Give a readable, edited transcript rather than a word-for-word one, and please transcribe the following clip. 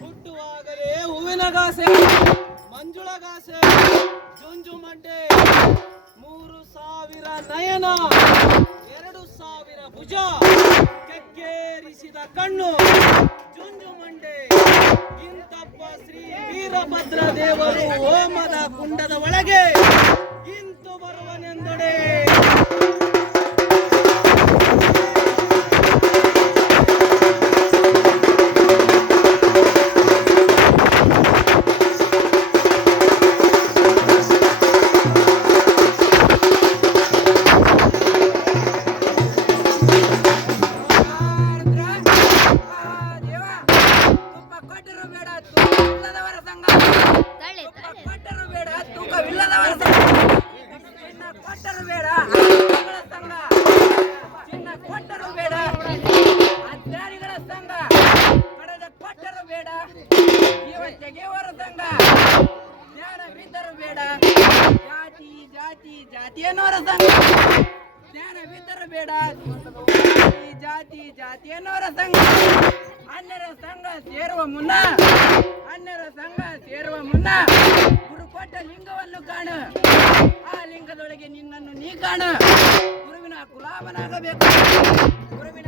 ಹುಟ್ಟುವಾಗಲೇ ಹೂವಿನಗಾಸೆ ಮಂಜುಳಗಾಸೆ ಜುಂಜುಮಂಡೆ 3,000 ನಯನ 2,000 ಭುಜ ಕೆಕ್ಕೇರಿಸಿದ ಕಣ್ಣು ಜುಂಜುಮಂಡೆ ಇಂತಪ್ಪ ಶ್ರೀ ವೀರಭದ್ರ ದೇವರು ಹೋಮದ ಕುಂಡದ ಒಳಗೆ ಇಂತು ಬರುವನೆಂದೊಡೆ. ಜಾತಿಯನ್ನೋರ ಸಂಘ ಜ್ಞಾನವಿದ್ದರು ಬೇಡ. ಜಾತಿಯನ್ನೋರ ಸಂಘ ಅನ್ಯರ ಸಂಘ ಸೇರುವ ಮುನ್ನ ಗುರು ಕೊಟ್ಟ ಲಿಂಗವನ್ನು ಕಾಣು. ಆ ಲಿಂಗದೊಳಗೆ ನಿನ್ನನ್ನು ನೀ ಕಾಣು. ಗುರುವಿನ ಗುಲಾಮನಾಗಬೇಕು. ಗುರುವಿನ